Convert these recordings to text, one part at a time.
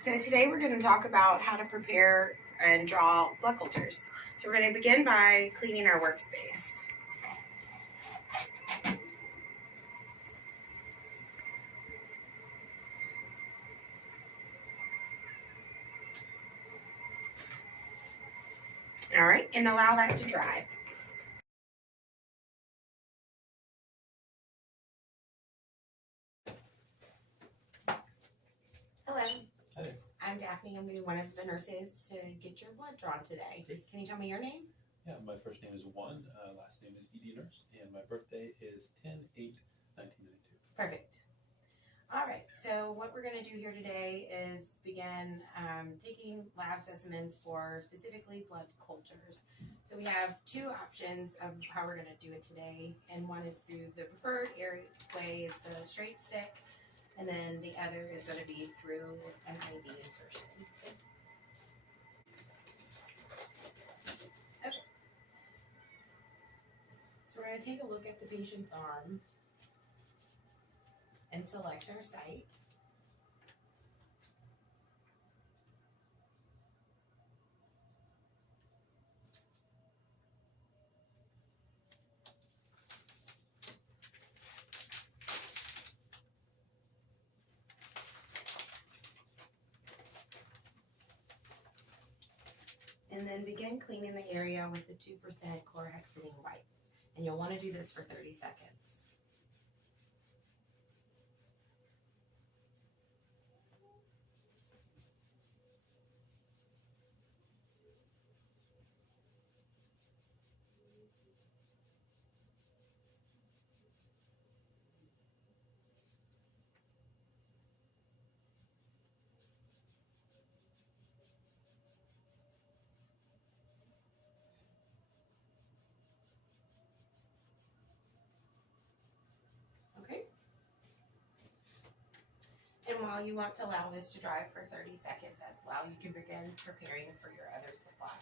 So today we're going to talk about how to prepare and draw blood cultures. So we're going to begin by cleaning our workspace. All right, and allow that to dry. Hello. Hi. I'm Daphne. I'm going to be one of the nurses to get your blood drawn today. Great. Can you tell me your name? Yeah, my first name is Juan, last name is ED Nurse, and my birthday is 10/8/1992. Perfect. All right, so what we're going to do here today is begin taking lab specimens for specifically blood cultures. So we have two options of how we're going to do it today, and one is through the preferred way is the straight stick, and then the other is going to be through an IV insertion. Okay. So we're going to take a look at the patient's arm and select our site. And then begin cleaning the area with the 2% chlorhexidine wipe. And you'll want to do this for 30 seconds. Okay. And while you want to allow this to dry for 30 seconds as well, you can begin preparing for your other supplies.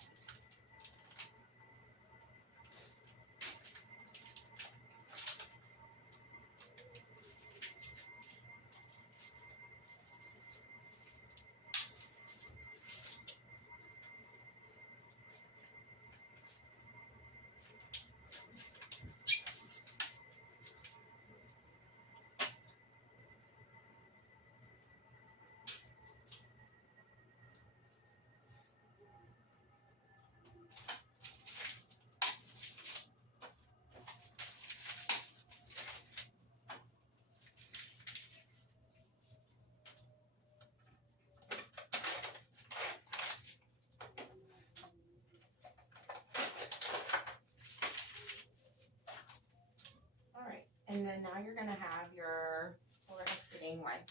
All right, and then now you're going to have your chlorhexidine wipe.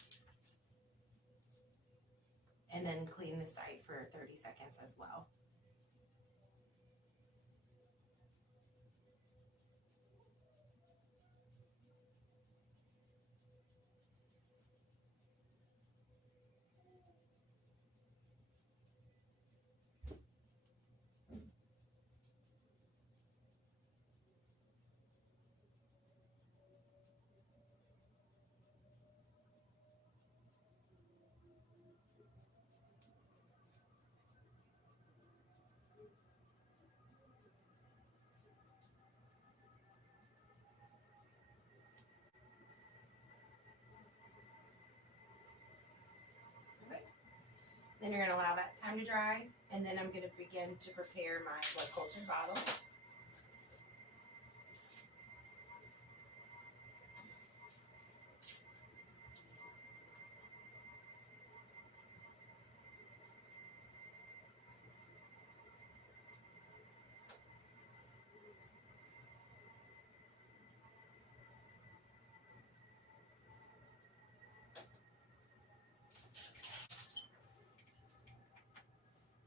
And then clean the site for 30 seconds as well. Okay. Then you're going to allow that time to dry, and then I'm going to begin to prepare my blood culture bottles.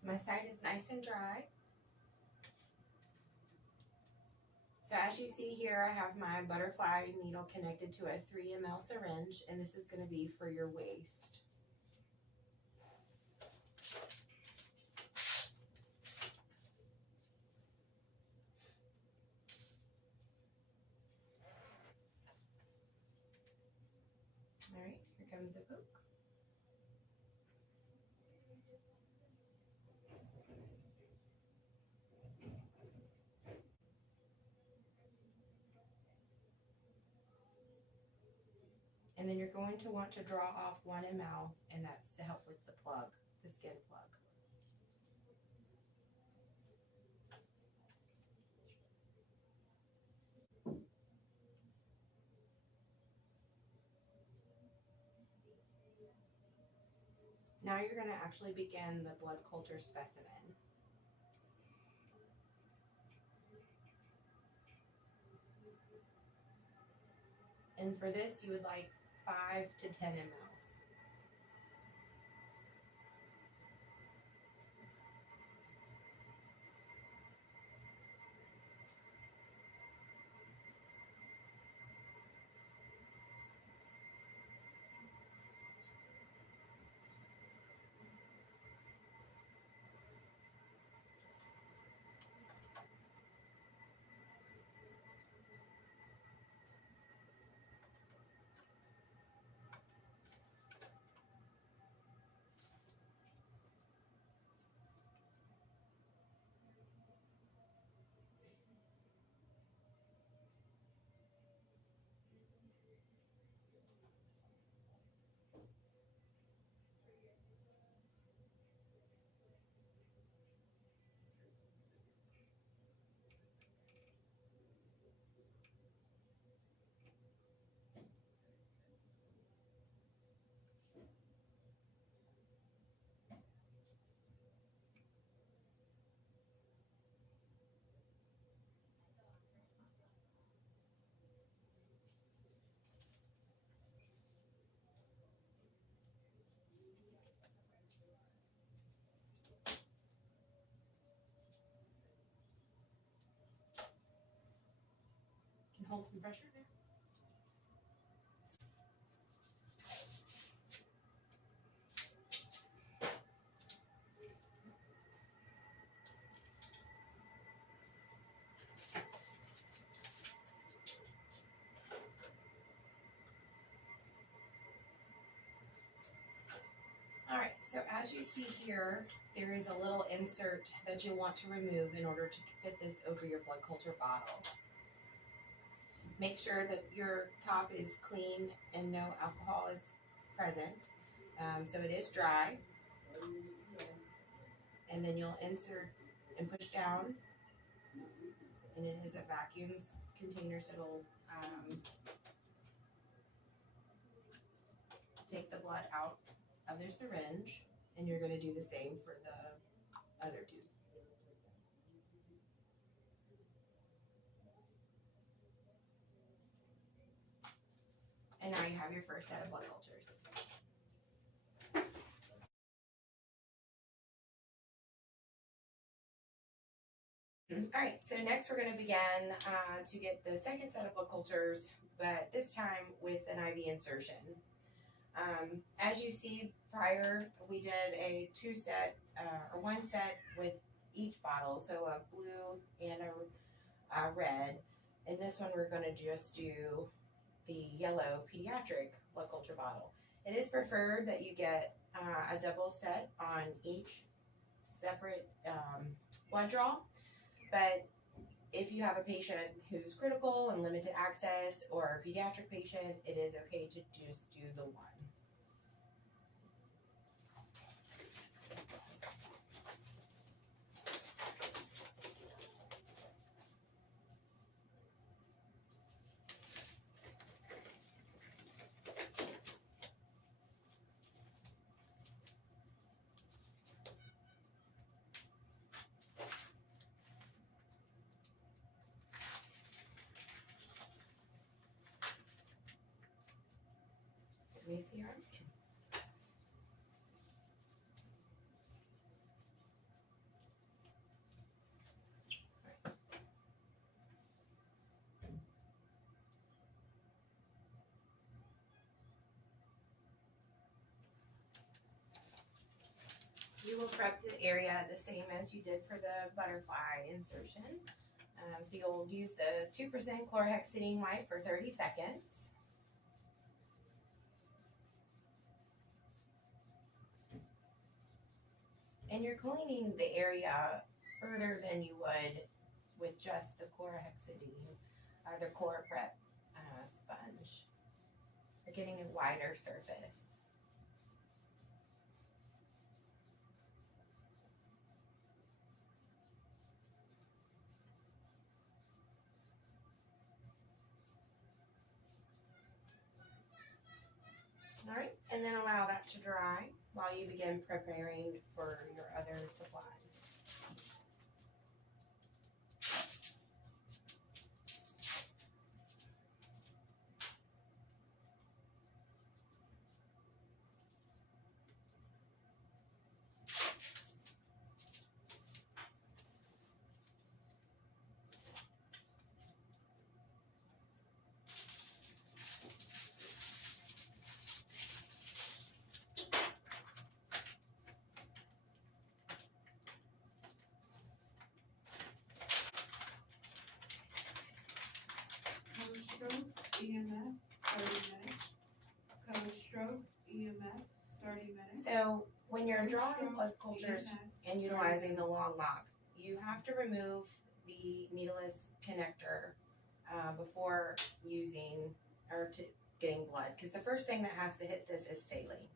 My site is nice and dry. So as you see here, I have my butterfly needle connected to a 3 ml syringe, and this is going to be for your waste. All right, here comes a poke. And then you're going to want to draw off 1 ml, and that's to help with the plug, the skin plug. Now you're going to actually begin the blood culture specimen. And for this, you would like 5 to 10 mLs. Can hold some pressure there. All right, so as you see here, there is a little insert that you'll want to remove in order to fit this over your blood culture bottle. Make sure that your top is clean and no alcohol is present. So it is dry. And then you'll insert and push down. And it is a vacuum container, so it'll take the blood out of their syringe. And you're going to do the same for the other tube. And now you have your first set of blood cultures. All right, so next we're going to begin to get the second set of blood cultures, but this time with an IV insertion. As you see prior, we did a one set with each bottle, so a blue and a red. And this one we're going to just do the yellow pediatric blood culture bottle. It is preferred that you get a double set on each separate blood draw, but if you have a patient who's critical and limited access or a pediatric patient, it is okay to just do the one. Let me see her. You will prep the area the same as you did for the butterfly insertion. So you'll use the 2% chlorhexidine wipe for 30 seconds. And you're cleaning the area further than you would with just the chlorhexidine or the ChloraPrep sponge. You're getting a wider surface. All right, and then allow that to dry while you begin preparing for your other supplies. Color stroke, EMS, 30 minutes. Color stroke, EMS, 30 minutes. So when you're Color drawing stroke, blood cultures EMS, and utilizing the long lock, you have to remove the needleless connector before using or to getting blood, because the first thing that has to hit this is saline.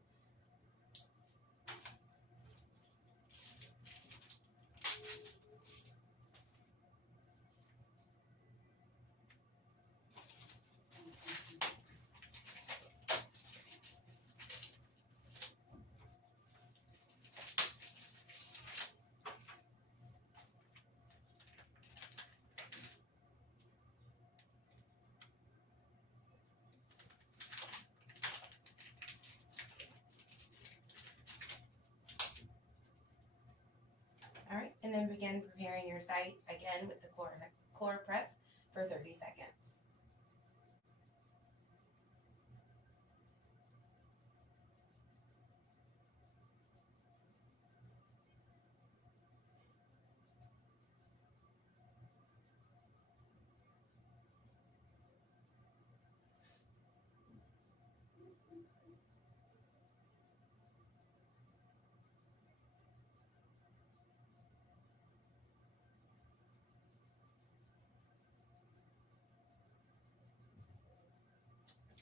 All right, and then begin preparing your site again with the ChloraPrep for 30 seconds.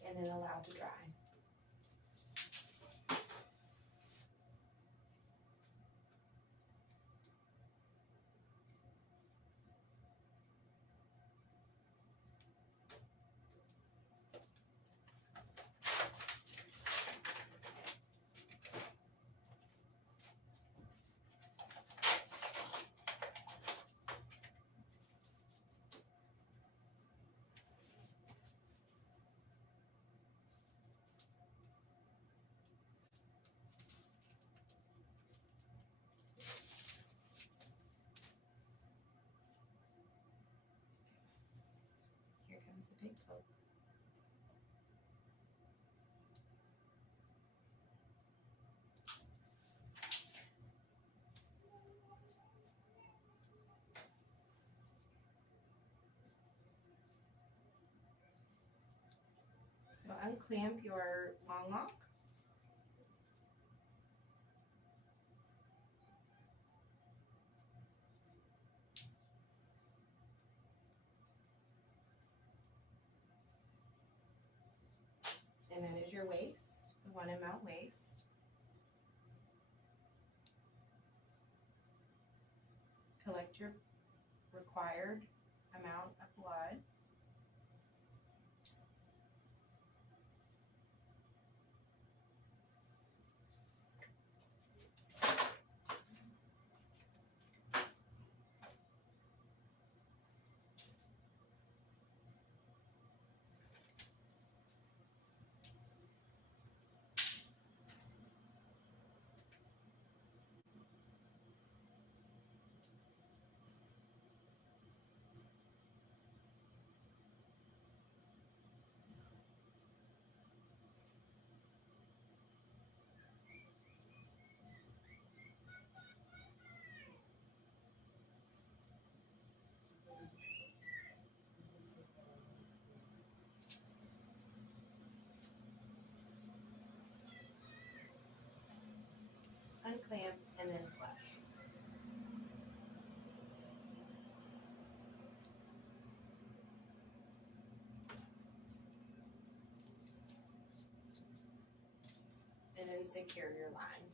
And then allow to dry. Here comes the big poke. So unclamp your long lock. And that is your waist, the 1 ml waist. Collect your required amount of blood. Unclamp and then flush. secure your line.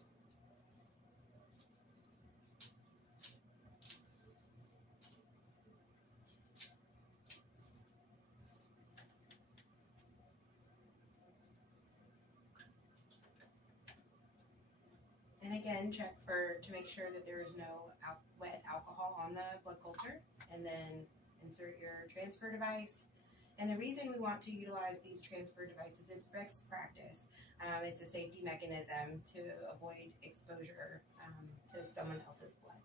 And again, check to make sure that there is no wet alcohol on the blood culture, and then insert your transfer device. And the reason we want to utilize these transfer devices, it's best practice. It's a safety mechanism to avoid exposure to someone else's blood.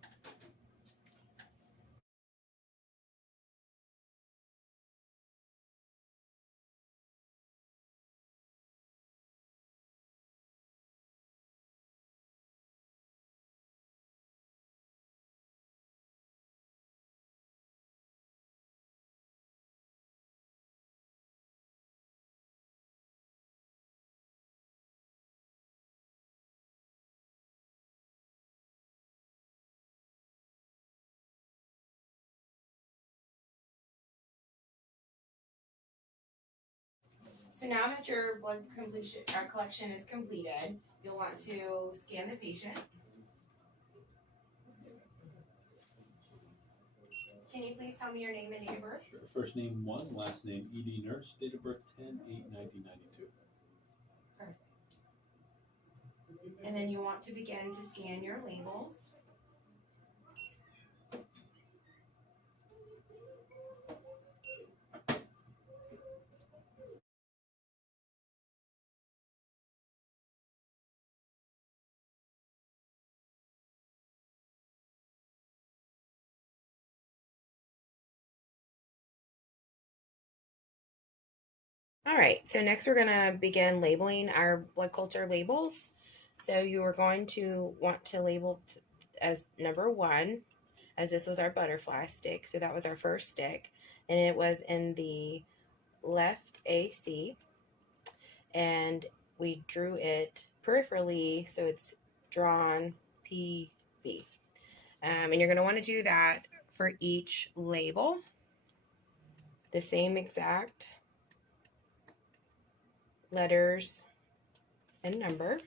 So now that your blood collection is completed, you'll want to scan the patient. Can you please tell me your name and date of birth? Sure. First name 1, last name ED Nurse, date of birth 10/8/1992. Perfect. And then you want to begin to scan your labels. All right, so next we're gonna begin labeling our blood culture labels. So you are going to want to label as number 1, as this was our butterfly stick. So that was our first stick, and it was in the left AC, and we drew it peripherally, so it's drawn PV. And you're gonna wanna do that for each label, the same exact letters and number,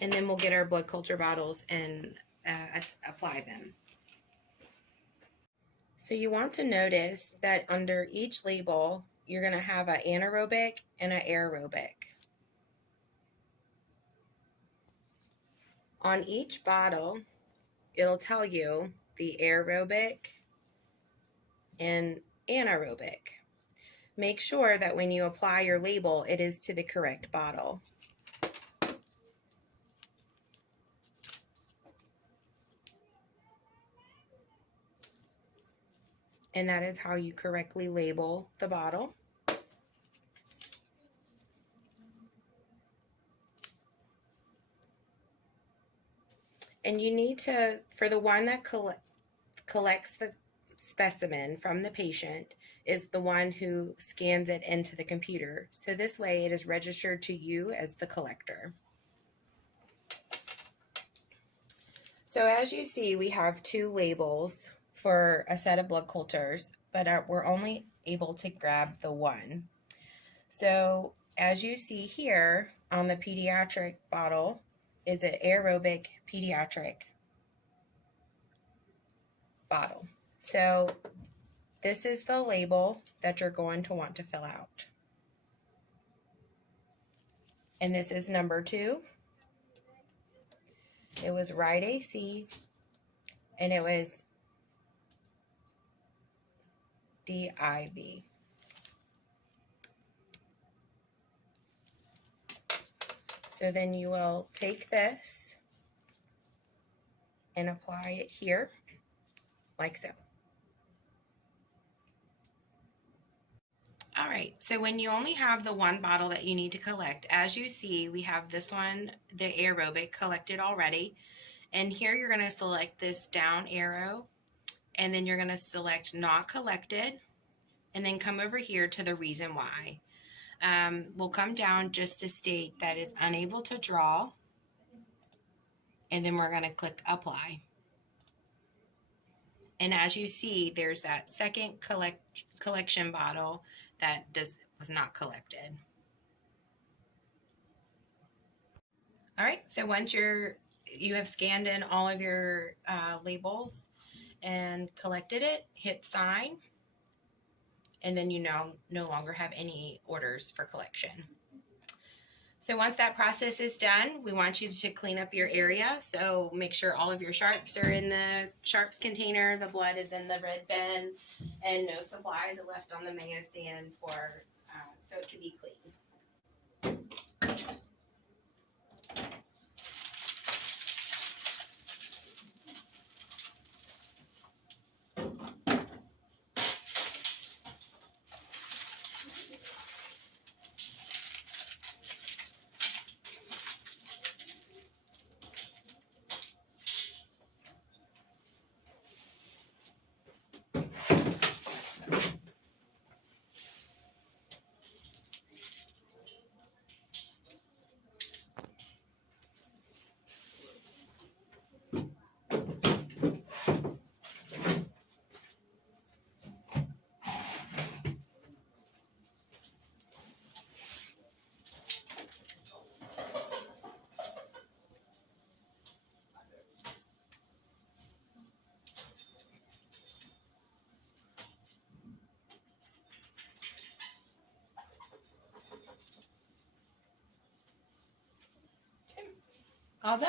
and then we'll get our blood culture bottles and apply them. So you want to notice that under each label, you're going to have an anaerobic and an aerobic. On each bottle, it'll tell you the aerobic and anaerobic. Make sure that when you apply your label, it is to the correct bottle. And that is how you correctly label the bottle. And you need to, for the one that collects the specimen from the patient, is the one who scans it into the computer. So this way it is registered to you as the collector. So as you see, we have 2 labels for a set of blood cultures, but we're only able to grab the one. So as you see here on the pediatric bottle is an aerobic pediatric bottle. So this is the label that you're going to want to fill out. And this is number 2. It was right AC, and it was DIV. So then you will take this and apply it here, like so. All right, so when you only have the one bottle that you need to collect, as you see, we have this one, the aerobic, collected already. And here you're gonna select this down arrow, and then you're gonna select not collected, and then come over here to the reason why. We'll come down just to state that it's unable to draw, and then we're going to click apply. And as you see, there's that second collection bottle that was not collected. All right, so once you have scanned in all of your labels and collected it, hit sign, and then you now no longer have any orders for collection. So once that process is done, we want you to clean up your area. So make sure all of your sharps are in the sharps container, the blood is in the red bin, and no supplies are left on the mayo stand so it can be clean. All done.